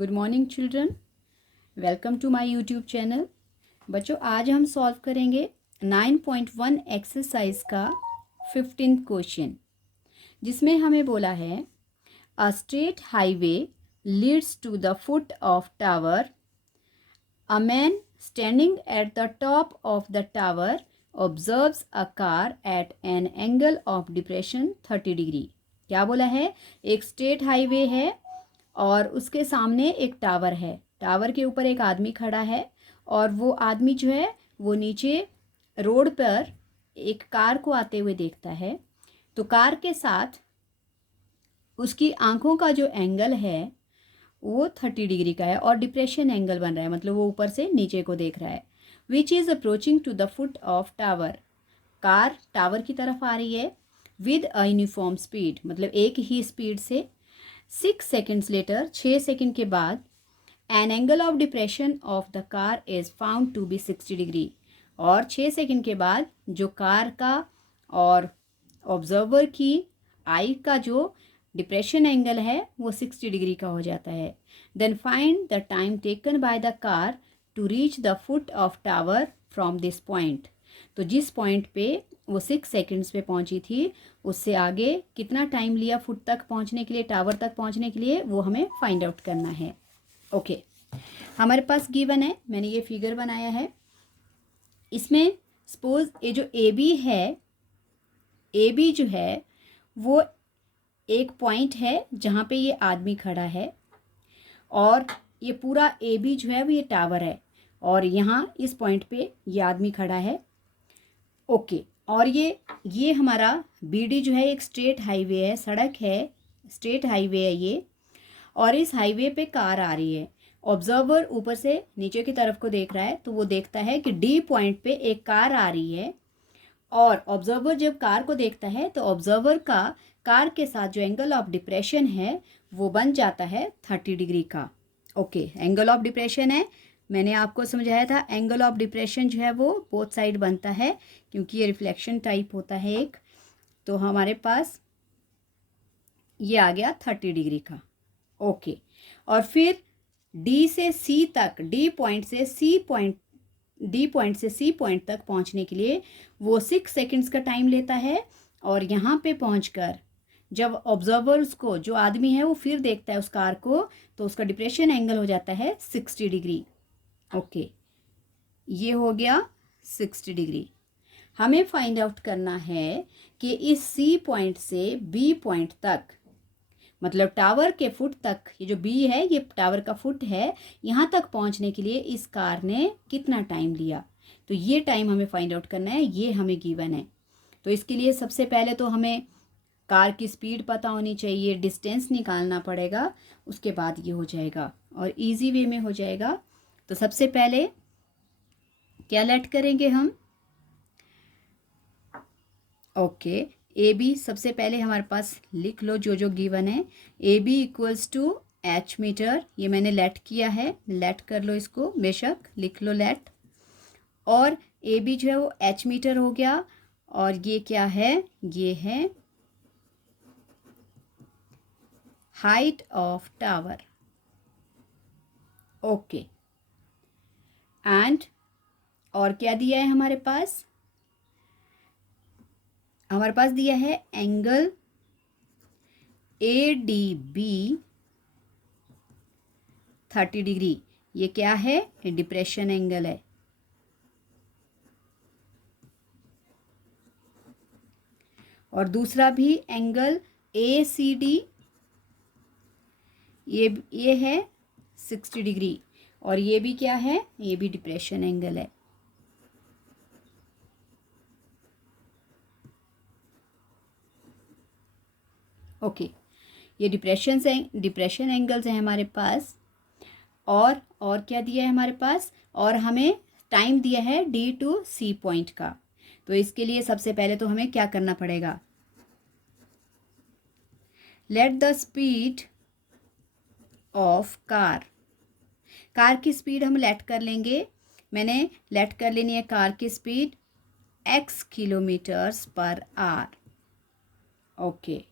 Good morning children, welcome to my YouTube channel. बच्चों, आज हम सॉल्व करेंगे 9.1 एक्सरसाइज का 15th क्वेश्चन, जिसमें हमें बोला है a straight highway leads to the foot of tower. A man standing at the top of the tower observes a car at an angle of depression 30 डिग्री। क्या बोला है? एक स्ट्रेट हाईवे है और उसके सामने एक टावर है। टावर के ऊपर एक आदमी खड़ा है और वो आदमी जो है वो नीचे रोड पर एक कार को आते हुए देखता है। तो कार के साथ उसकी आंखों का जो एंगल है वो 30 डिग्री का है और डिप्रेशन एंगल बन रहा है, मतलब वो ऊपर से नीचे को देख रहा है। Which is approaching to the foot of tower. Car tower की तरफ आ रही है विद अ यूनिफॉर्म स्पीड, मतलब एक ही स्पीड से। 6 सेकेंड्स लेटर, 6 सेकेंड के बाद an angle of depression of the car is found to be 60 degree. और 6 सेकेंड के बाद जो कार का और ऑब्जर्वर की आई का जो डिप्रेशन एंगल है वो 60 डिग्री का हो जाता है। Then find the time taken by the car to reach the foot of tower from this point. तो जिस पॉइंट पे वो 6 सेकेंड्स पे पहुंची थी, उससे आगे कितना टाइम लिया फुट तक पहुंचने के लिए, टावर तक पहुंचने के लिए, वो हमें फाइंड आउट करना है। ओके, हमारे पास गिवन है, मैंने ये फिगर बनाया है। इसमें सपोज ये जो ए बी है, ए बी जो है वो एक पॉइंट है जहाँ पे ये आदमी खड़ा है और ये पूरा ए बी जो है वो ये टावर है और यहाँ इस पॉइंट पे ये आदमी खड़ा है। ओके, और ये हमारा बी डी जो है एक स्ट्रेट हाईवे है, सड़क है, स्ट्रेट हाईवे है ये। और इस हाईवे पे कार आ रही है। ऑब्जर्वर ऊपर से नीचे की तरफ को देख रहा है, तो वो देखता है कि डी पॉइंट पे एक कार आ रही है। और ऑब्जर्वर जब कार को देखता है तो ऑब्जर्वर का कार के साथ जो एंगल ऑफ डिप्रेशन है वो बन जाता है 30 डिग्री का। ओके, एंगल ऑफ डिप्रेशन है, मैंने आपको समझाया था। एंगल ऑफ डिप्रेशन जो है वो बोथ साइड बनता है क्योंकि ये रिफ्लेक्शन टाइप होता है एक। तो हमारे पास ये आ गया 30 डिग्री का। ओके, और फिर डी से सी तक, डी पॉइंट से सी पॉइंट तक पहुंचने के लिए वो 6 सेकेंड्स का टाइम लेता है। और यहाँ पे पहुंचकर जब ऑब्जर्वर उसको, जो आदमी है वो फिर देखता है उस कार को, तो उसका डिप्रेशन एंगल हो जाता है 60 डिग्री। ओके, ये हो गया 60 डिग्री। हमें फाइंड आउट करना है कि इस सी पॉइंट से बी पॉइंट तक, मतलब टावर के फुट तक, ये जो बी है ये टावर का फुट है, यहाँ तक पहुँचने के लिए इस कार ने कितना टाइम लिया। तो ये टाइम हमें फाइंड आउट करना है, ये हमें गिवन है। तो इसके लिए सबसे पहले तो हमें कार की स्पीड पता होनी चाहिए, डिस्टेंस निकालना पड़ेगा, उसके बाद ये हो जाएगा और इजी वे में हो जाएगा। तो सबसे पहले क्या लेट करेंगे हम? ओके, ए बी सबसे पहले हमारे पास लिख लो जो जो गिवन है। A B equals to H metre, ये मैंने लेट किया है, लेट कर लो इसको, बेशक लिख लो लेट। और ए बी जो है वो एच मीटर हो गया और ये क्या है? ये है height of tower. Okay, and और क्या दिया है हमारे पास? हमारे पास दिया है angle A D B 30 degree. ये क्या है? डिप्रेशन एंगल है। और दूसरा भी एंगल ए सी डी, ये है 60 डिग्री और ये भी क्या है? ये भी डिप्रेशन एंगल है। ओके, ये डिप्रेशन एंगल्स हैं हमारे पास। और क्या दिया है हमारे पास? और हमें टाइम दिया है डी टू सी पॉइंट का। तो इसके लिए सबसे पहले तो हमें क्या करना पड़ेगा? Late the speed of car की स्पीड हम लेट कर लेंगे। मैंने लेट कर लेनी है कार की स्पीड x किलोमीटर्स पर आवर। ओके,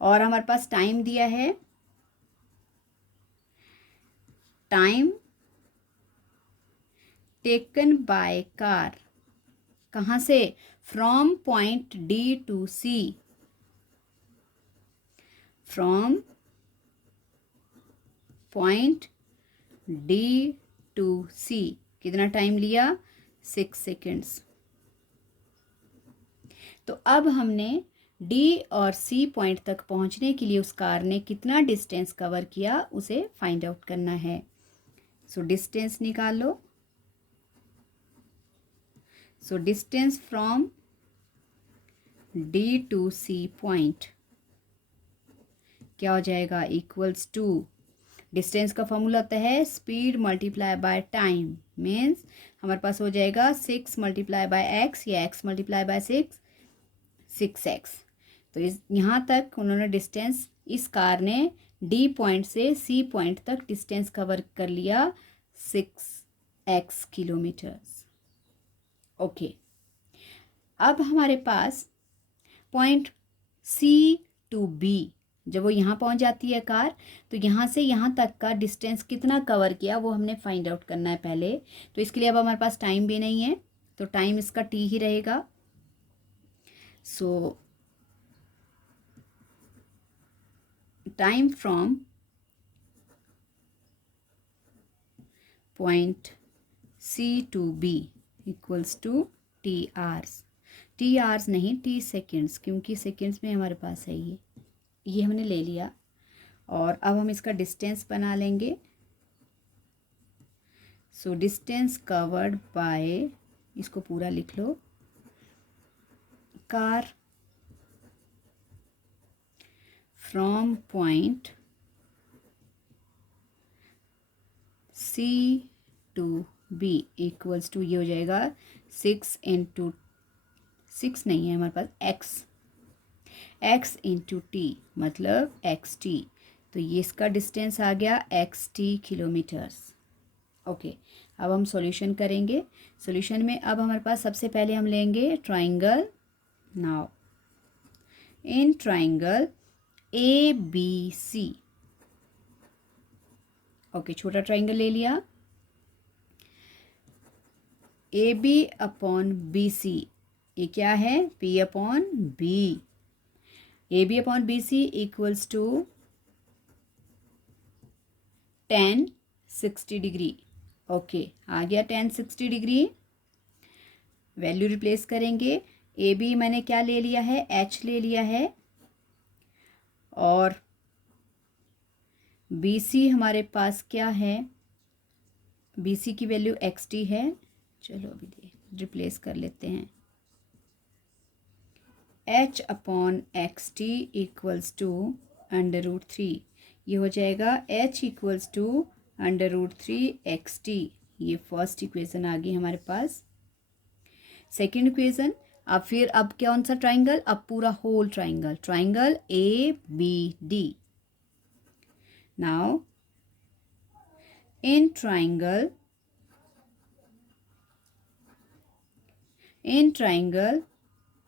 और हमारे पास टाइम दिया है टाइम टेकन बाय कार, कहाँ से, from point D to C, from point D to C, कितना टाइम लिया, 6 सेकेंड्स। तो अब हमने डी और सी पॉइंट तक पहुंचने के लिए उस कार ने कितना डिस्टेंस कवर किया उसे फाइंड आउट करना है। सो डिस्टेंस निकालो। So distance from D to C point क्या हो जाएगा, इक्वल्स टू, डिस्टेंस का फॉर्मूला होता है speed multiply by time, means हमारे पास हो जाएगा 6 मल्टीप्लाई बाय एक्स या x मल्टीप्लाई बाय 6x। तो इस यहाँ तक उन्होंने डिस्टेंस, इस कार ने डी पॉइंट से सी पॉइंट तक डिस्टेंस कवर कर लिया 6x किलोमीटर्स। ओके, अब हमारे पास पॉइंट सी टू बी, जब वो यहाँ पहुँच जाती है कार, तो यहाँ से यहाँ तक का डिस्टेंस कितना कवर किया वो हमने फाइंड आउट करना है पहले। तो इसके लिए अब हमारे पास टाइम भी नहीं है, तो टाइम इसका t ही रहेगा। So time from point C to B equals to T hours, T hours नहीं टी सेकेंड्स, क्योंकि सेकेंड्स में हमारे पास है ये हमने ले लिया। और अब हम इसका डिस्टेंस बना लेंगे। सो डिस्टेंस कवर्ड बाय, इसको पूरा लिख लो, car from point C to B equals to, ये हो जाएगा 6 इंटू 6 नहीं है हमारे पास x इंटू टी, मतलब xt। तो ये इसका डिस्टेंस आ गया xt किलोमीटर्स। ओके, अब हम सॉल्यूशन करेंगे। सॉल्यूशन में अब हमारे पास सबसे पहले हम लेंगे triangle. Now in triangle A B C, okay, छोटा ट्राइंगल ले लिया, A B upon B C, ये क्या है, p upon B, A B upon B C equals to 10 60 degree. Okay, आ गया 10 60 डिग्री। वैल्यू रिप्लेस करेंगे, ए बी मैंने क्या ले लिया है, h ले लिया है, और बी सी हमारे पास क्या है, बी सी की वैल्यू xt है। चलो अभी रिप्लेस कर लेते हैं, h upon X T equals to √3, ये हो जाएगा h इक्वल्स टू √3xt। ये फर्स्ट इक्वेशन आ गई हमारे पास। सेकेंड इक्वेशन, अब कौन सा ट्राइंगल, अब पूरा whole triangle, triangle A B D. Now in triangle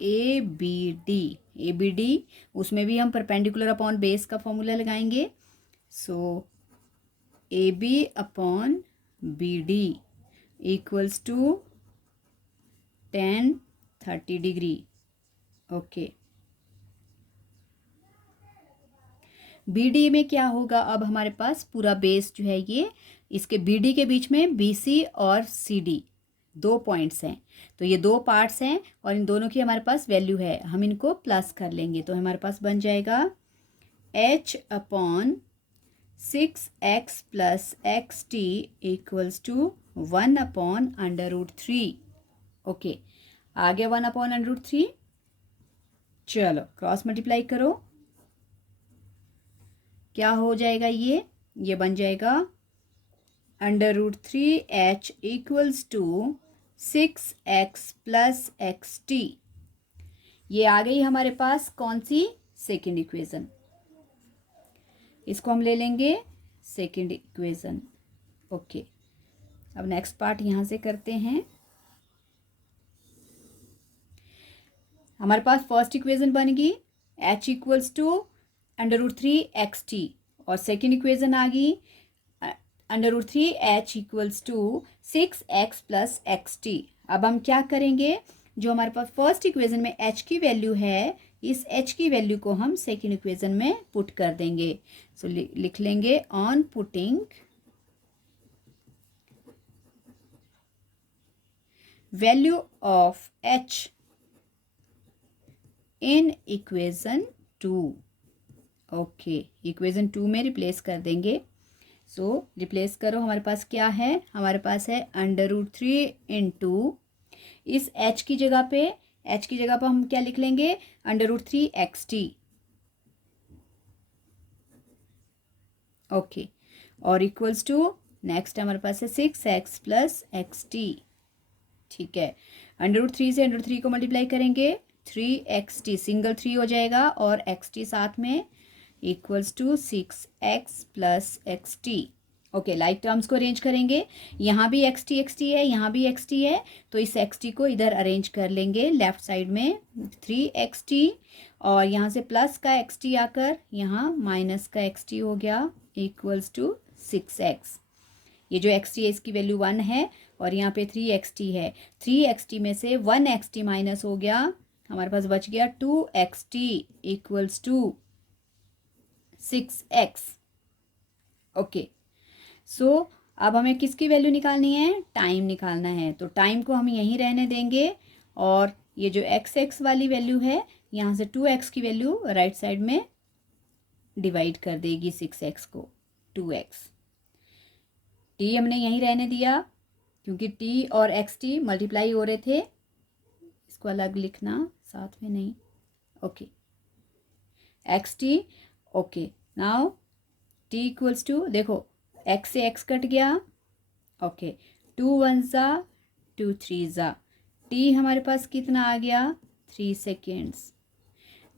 A B D, उसमें भी हम परपेंडिकुलर अपॉन बेस का फॉर्मूला लगाएंगे। So A B upon B D equals to 10 30 degree. Okay, B D में क्या होगा, अब हमारे पास पूरा बेस जो है ये, इसके बी डी के बीच में बी सी और सी डी 2 पॉइंट्स हैं, तो ये 2 पार्ट्स हैं और इन दोनों की हमारे पास वैल्यू है, हम इनको प्लस कर लेंगे, तो हमारे पास बन जाएगा h upon 6x plus X T equals to 1 upon √3। Okay, आ गया 1 अपॉन √3। चलो क्रॉस मल्टीप्लाई करो, क्या हो जाएगा, ये बन जाएगा √3h equals to 6x plus X T. ये आ गई हमारे पास कौन सी, सेकेंड इक्वेशन, इसको हम ले लेंगे सेकेंड इक्वेशन। ओके, अब नेक्स्ट पार्ट यहाँ से करते हैं। हमारे पास फर्स्ट इक्वेशन बन गई h इक्वल्स टू √3xt, और सेकेंड इक्वेशन आ गई √3h equals to 6x plus xt। अब हम क्या करेंगे, जो हमारे पास फर्स्ट इक्वेशन में h की वैल्यू है, इस h की वैल्यू को हम सेकेंड इक्वेशन में पुट कर देंगे। सो लिख लेंगे on putting value of h in equation 2। Okay, equation 2 में रिप्लेस कर देंगे। सो रिप्लेस करो, हमारे पास क्या है, हमारे पास है √3 इंटू इस h की जगह पे हम क्या लिख लेंगे, √3xt। ओके, और इक्वल्स टू नेक्स्ट हमारे पास है 6x प्लस xt। ठीक है, √3 से √3 को मल्टीप्लाई करेंगे, 3xt सिंगल 3 हो जाएगा और xt साथ में, equals to 6x plus xt। Okay, like terms को अरेंज करेंगे, यहाँ भी xt है, यहाँ भी xt है, तो इस xt को इधर अरेंज कर लेंगे लेफ्ट साइड में, 3xt और यहाँ से प्लस का xt आकर यहाँ माइनस का xt हो गया, इक्वल्स टू 6x। ये जो xt है इसकी वैल्यू 1 है और यहाँ पे 3xt है, 3xt में से 1xt माइनस हो गया, हमारे पास बच गया 2xt equals to 6x। Okay, सो अब हमें किसकी वैल्यू निकालनी है, टाइम निकालना है, तो टाइम को हम यहीं रहने देंगे और ये जो x वाली वैल्यू है, यहाँ से 2x की वैल्यू राइट साइड में डिवाइड कर देगी 6x को, 2x। t हमने यहीं रहने दिया क्योंकि t और xt मल्टीप्लाई हो रहे थे, इसको अलग लिखना साथ में नहीं। Okay, xt। Okay, now t equals to, देखो x से x कट गया। ओके, 2 1 ज़ा 2 3 ज़ा, t हमारे पास कितना आ गया, 3 सेकेंड्स।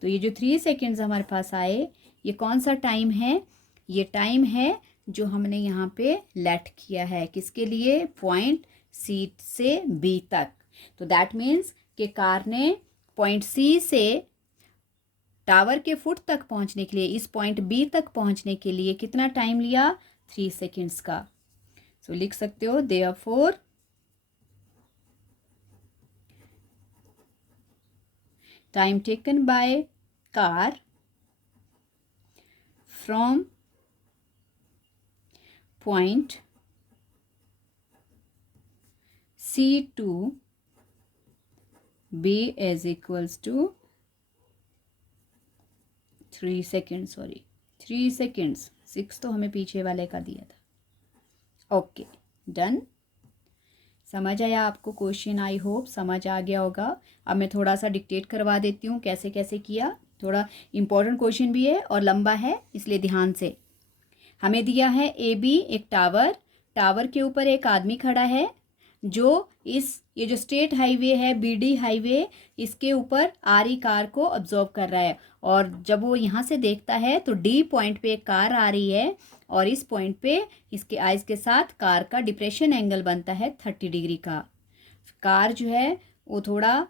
तो ये जो 3 सेकेंड्स हमारे पास आए, ये कौन सा टाइम है, ये टाइम है जो हमने यहाँ पे लेट किया है, किसके लिए, पॉइंट C से B तक। तो दैट मीन्स कि कार ने पॉइंट C से टावर के फुट तक पहुँचने के लिए, इस पॉइंट B तक पहुँचने के लिए कितना टाइम लिया, 3 सेकेंड्स का। सो लिख सकते हो therefore time taken by car from point C to B is equals to 3 second, sorry 3 seconds, 6 तो हमें पीछे वाले का दिया था। Okay, done. समझ आया आपको क्वेश्चन, आई होप समझ आ गया होगा। अब मैं थोड़ा सा डिक्टेट करवा देती हूँ कैसे कैसे किया, थोड़ा इम्पोर्टेंट क्वेश्चन भी है और लंबा है, इसलिए ध्यान से। हमें दिया है AB एक टावर के ऊपर एक आदमी खड़ा है जो ये जो स्टेट हाईवे है, BD हाईवे, इसके ऊपर आ रही कार को ऑब्जर्व कर रहा है, और जब वो यहाँ से देखता है तो D पॉइंट पे एक कार आ रही है और इस पॉइंट पे इसके आइज के साथ कार का डिप्रेशन एंगल बनता है 30 डिग्री का। कार जो है वो थोड़ा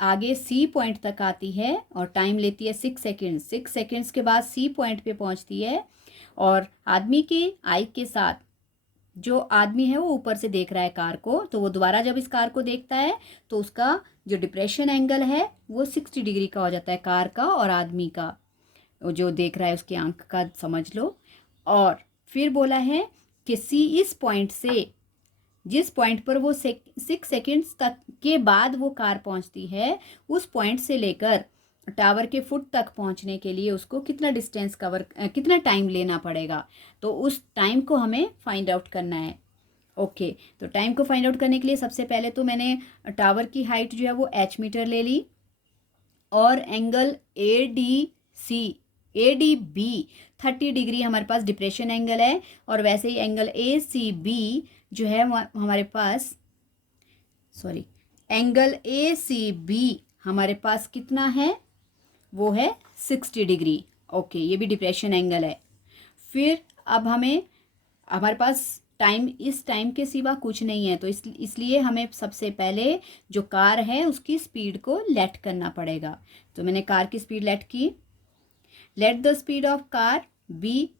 आगे C पॉइंट तक आती है और टाइम लेती है 6 सेकेंड्स। 6 सेकेंड्स के बाद C पॉइंट पे पहुँचती है और आदमी के आई के साथ, जो आदमी है वो ऊपर से देख रहा है कार को, तो वो दोबारा जब इस कार को देखता है तो उसका जो डिप्रेशन एंगल है वो 60 डिग्री का हो जाता है, कार का और आदमी का, जो देख रहा है उसकी आंख का समझ लो। और फिर बोला है कि C इस पॉइंट से, जिस पॉइंट पर वो 6 सेकेंड्स तक के बाद वो कार पहुंचती है, उस पॉइंट से लेकर टावर के फुट तक पहुंचने के लिए उसको कितना डिस्टेंस कवर, कितना टाइम लेना पड़ेगा, तो उस टाइम को हमें फाइंड आउट करना है। ओके, तो टाइम को फाइंड आउट करने के लिए सबसे पहले तो मैंने टावर की हाइट जो है वो h मीटर ले ली और एंगल ADB 30 डिग्री हमारे पास डिप्रेशन एंगल है, और वैसे ही एंगल ACB जो है हमारे पास, सॉरी एंगल ACB हमारे पास कितना है, वो है 60 डिग्री। ओके, ये भी डिप्रेशन एंगल है। फिर अब हमारे पास टाइम, इस टाइम के सिवा कुछ नहीं है, तो इसलिए हमें सबसे पहले जो कार है उसकी स्पीड को लेट करना पड़ेगा। तो मैंने कार की स्पीड लेट की, let the speed of car be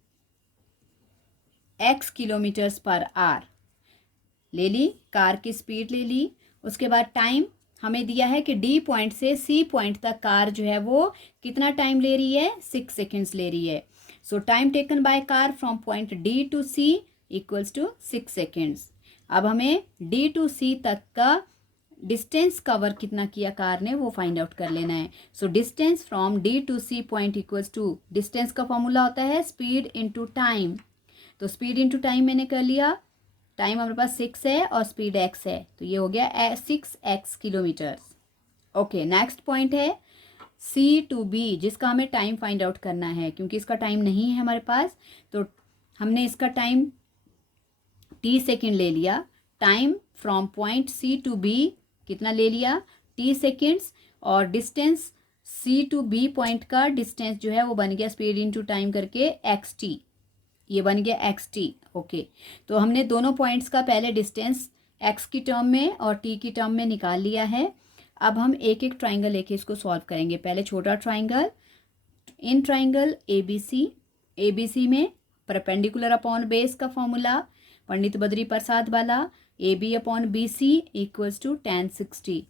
x kilometres पर आवर ले ली, कार की स्पीड ले ली। उसके बाद टाइम हमें दिया है कि डी पॉइंट से सी पॉइंट तक कार जो है वो कितना टाइम ले रही है, 6 सेकेंड्स ले रही है। So time taken by car from point D to C equals to 6 seconds. अब हमें डी टू सी तक का डिस्टेंस कवर कितना किया कार ने वो फाइंड आउट कर लेना है। So distance from D to C point equals to, distance का फॉर्मूला होता है स्पीड इनटू टाइम। तो स्पीड इनटू टाइम मैंने कर लिया, टाइम हमारे पास 6 है और स्पीड x है, तो ये हो गया 6x kilometres. Okay, next point है C टू B, जिसका हमें टाइम फाइंड आउट करना है। क्योंकि इसका टाइम नहीं है हमारे पास, तो हमने इसका टाइम t सेकेंड ले लिया। Time from point C to B कितना ले लिया, t सेकेंड्स। और distance C to B point का डिस्टेंस जो है वो बन गया स्पीड इनटू टाइम करके xt, ये बन गया xt। ओके, तो हमने दोनों पॉइंट्स का पहले डिस्टेंस x की टर्म में और t की टर्म में निकाल लिया है। अब हम एक एक ट्राइंगल लेके इसको सॉल्व करेंगे। पहले छोटा ट्राइंगल, इन ट्राइंगल ABC में परपेंडिकुलर अपॉन बेस का फॉर्मूला पंडित बद्री प्रसाद वाला, AB upon BC equals to 1060,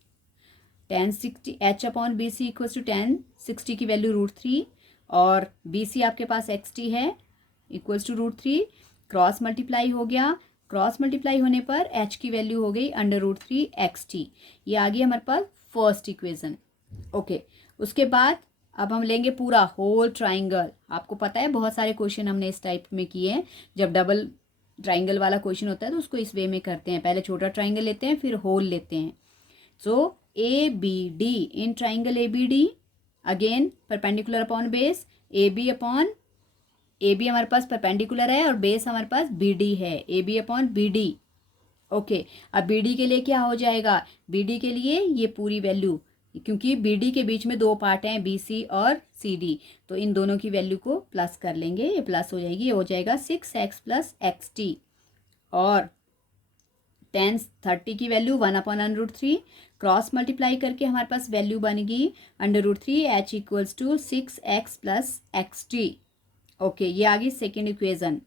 H upon BC equals to 1060 की वैल्यू √3 और BC आपके पास XT है इक्वल्स टू √3। क्रॉस मल्टीप्लाई हो गया, क्रॉस मल्टीप्लाई होने पर h की वैल्यू हो गई √3 XT। ये आ गई हमारे पास फर्स्ट इक्वेशन। ओके, उसके बाद अब हम लेंगे पूरा होल ट्राइंगल। आपको पता है बहुत सारे क्वेश्चन हमने इस टाइप में किए हैं। जब डबल ट्राइंगल वाला क्वेश्चन होता है तो उसको इस वे में करते हैं, पहले छोटा ट्राइंगल लेते हैं फिर होल लेते हैं। सो ABD, in triangle ABD again perpendicular upon base, AB हमारे पास परपेंडिकुलर है और बेस हमारे पास BD है, AB अपॉन BD। ओके, अब BD के लिए क्या हो जाएगा, BD के लिए ये पूरी वैल्यू, क्योंकि BD के बीच में दो पार्ट हैं BC और CD, तो इन दोनों की वैल्यू को प्लस कर लेंगे, ये प्लस हो जाएगी, ये हो जाएगा 6x प्लस XT। और 1030 की वैल्यू 1 अपॉन √3, क्रॉस मल्टीप्लाई करके हमारे पास वैल्यू बनेगी √3 H equals to 6x plus XT। Okay, ये आ गई सेकेंड इक्वेज़न।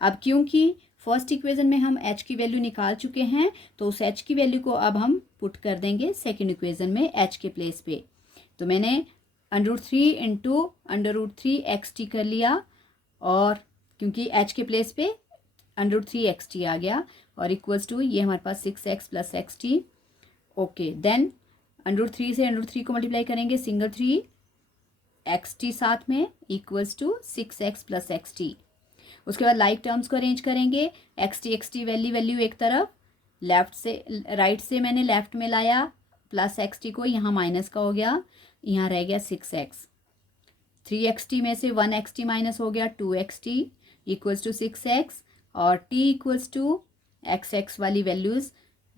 अब क्योंकि फर्स्ट इक्वेज़न में हम h की वैल्यू निकाल चुके हैं तो उस h की वैल्यू को अब हम पुट कर देंगे सेकेंड इक्वेज़न में h के प्लेस पे। तो मैंने √3 इंटू √3 XT कर लिया, और क्योंकि h के प्लेस पे √3 XT आ गया और इक्वल्स टू ये हमारे पास 6x plus XT। Okay, then √3 से √3 को मल्टीप्लाई करेंगे, सिंगल 3 XT साथ में equals to 6x plus XT। उसके बाद लाइक टर्म्स को अरेंज करेंगे, XT वैल्यू एक तरफ, लेफ्ट से राइट से मैंने लेफ्ट में लाया प्लस XT को, यहाँ माइनस का हो गया, यहाँ रह गया 6x। 3XT में से 1XT माइनस हो गया 2XT इक्वल्स टू 6x, और t इक्वल्स टू XX वाली वैल्यूज़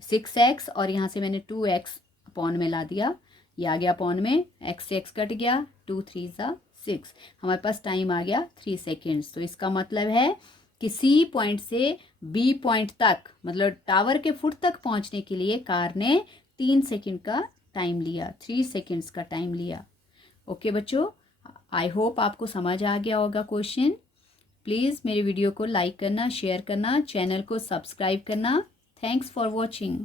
6x और यहाँ से मैंने 2x अपॉन में ला दिया, ये आ गया अपॉन में, x कट गया, 2 3 6, हमारे पास टाइम आ गया 3 सेकेंड्स। तो इसका मतलब है कि C पॉइंट से B पॉइंट तक, मतलब टावर के फुट तक पहुंचने के लिए कार ने 3 सेकेंड का टाइम लिया, 3 सेकेंड्स का टाइम लिया। ओके बच्चों, आई होप आपको समझ आ गया होगा क्वेश्चन। प्लीज़ मेरे वीडियो को लाइक करना, शेयर करना, चैनल को सब्सक्राइब करना। Thanks for watching.